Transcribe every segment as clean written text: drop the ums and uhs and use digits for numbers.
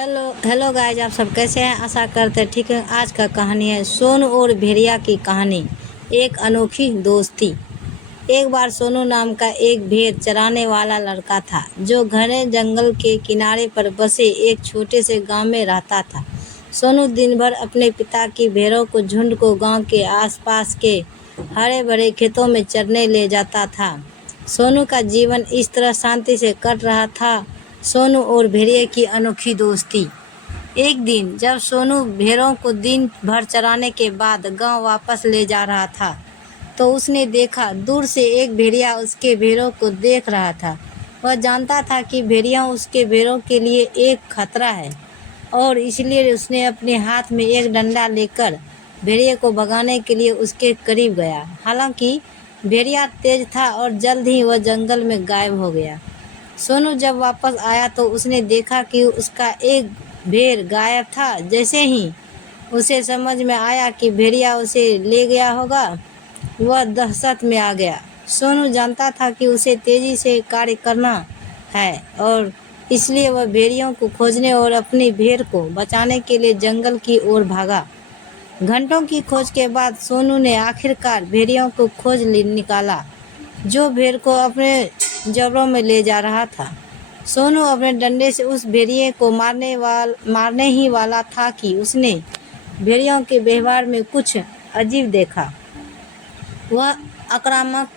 Hello guys, आप सब कैसे हैं? आशा करते हैं ठीक है। आज का कहानी है सोनू और भेड़िया की कहानी, एक अनोखी दोस्ती। एक बार सोनू नाम का एक भेड़ चराने वाला लड़का था जो घने जंगल के किनारे पर बसे एक छोटे से गांव में रहता था। सोनू दिन भर अपने पिता की भेड़ों को झुंड को गांव के आसपास के हरे भरे खेतों में चरने ले जाता था। सोनू का जीवन इस तरह शांति से कट रहा था। सोनू और भेड़िए की अनोखी दोस्ती। एक दिन जब सोनू भेड़ों को दिन भर चराने के बाद गांव वापस ले जा रहा था तो उसने देखा दूर से एक भेड़िया उसके भेड़ों को देख रहा था। वह जानता था कि भेड़िया उसके भेड़ों के लिए एक खतरा है और इसलिए उसने अपने हाथ में एक डंडा लेकर भेड़िए को भगाने के लिए उसके करीब गया। हालांकि भेड़िया तेज था और जल्द ही वह जंगल में गायब हो गया। सोनू जब वापस आया तो उसने देखा कि उसका एक भेड़ गायब था। जैसे ही उसे समझ में आया कि भेड़िया उसे ले गया होगा, वह दहशत में आ गया। सोनू जानता था कि उसे तेजी से कार्य करना है और इसलिए वह भेड़ियों को खोजने और अपनी भेड़ को बचाने के लिए जंगल की ओर भागा। घंटों की खोज के बाद सोनू ने आखिरकार भेड़ियों को खोज निकाला जो भेड़ को अपने जबड़ों में ले जा रहा था। सोनू अपने डंडे से उस भेड़िए को मारने ही वाला था कि उसने भेड़ियों के व्यवहार में कुछ अजीब देखा। वह आक्रामक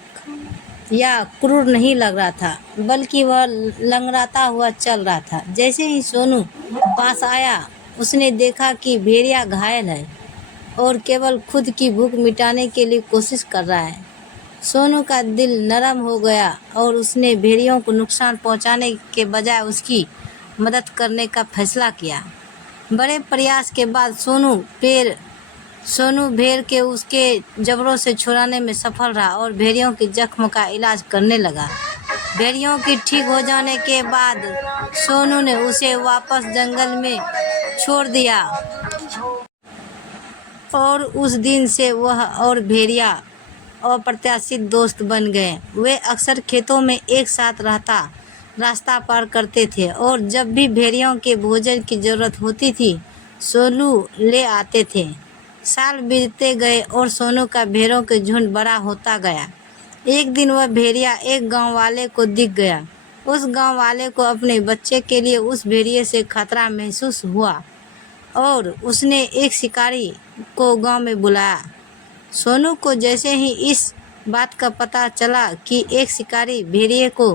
या क्रूर नहीं लग रहा था, बल्कि वह लंगड़ाता हुआ चल रहा था। जैसे ही सोनू पास आया, उसने देखा कि भेड़िया घायल है और केवल खुद की भूख मिटाने के लिए कोशिश कर रहा है। सोनू का दिल नरम हो गया और उसने भेड़ियों को नुकसान पहुंचाने के बजाय उसकी मदद करने का फैसला किया। बड़े प्रयास के बाद सोनू भेड़ के उसके जबड़ों से छुड़ाने में सफल रहा और भेड़ियों के जख्म का इलाज करने लगा। भेड़ियों की ठीक हो जाने के बाद सोनू ने उसे वापस जंगल में छोड़ दिया और उस दिन से वह और भेड़िया अप्रत्याशित दोस्त बन गए। वे अक्सर खेतों में एक साथ रास्ता पार करते थे और जब भी भेड़ियों के भोजन की जरूरत होती थी, सोनू ले आते थे। साल बीतते गए और सोनू का भेड़ों के झुंड बड़ा होता गया। एक दिन वह भेड़िया एक गांव वाले को दिख गया। उस गांव वाले को अपने बच्चे के लिए उस भेड़िए से खतरा महसूस हुआ और उसने एक शिकारी को गांव में बुलाया। सोनू को जैसे ही इस बात का पता चला कि एक शिकारी भेड़िए को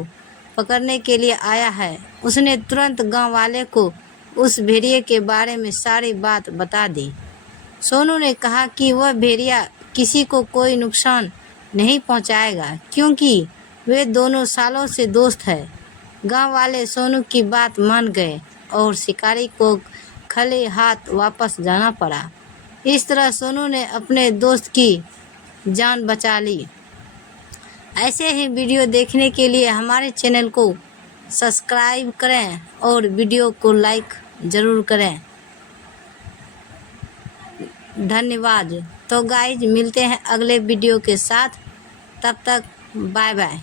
पकड़ने के लिए आया है, उसने तुरंत गांव वाले को उस भेड़िए के बारे में सारी बात बता दी। सोनू ने कहा कि वह भेड़िया किसी को कोई नुकसान नहीं पहुंचाएगा क्योंकि वे दोनों सालों से दोस्त हैं। गांव वाले सोनू की बात मान गए और शिकारी को खाली हाथ वापस जाना पड़ा। इस तरह सोनू ने अपने दोस्त की जान बचा ली। ऐसे ही वीडियो देखने के लिए हमारे चैनल को सब्सक्राइब करें और वीडियो को लाइक ज़रूर करें। धन्यवाद। तो गाइज, मिलते हैं अगले वीडियो के साथ। तब तक बाय बाय।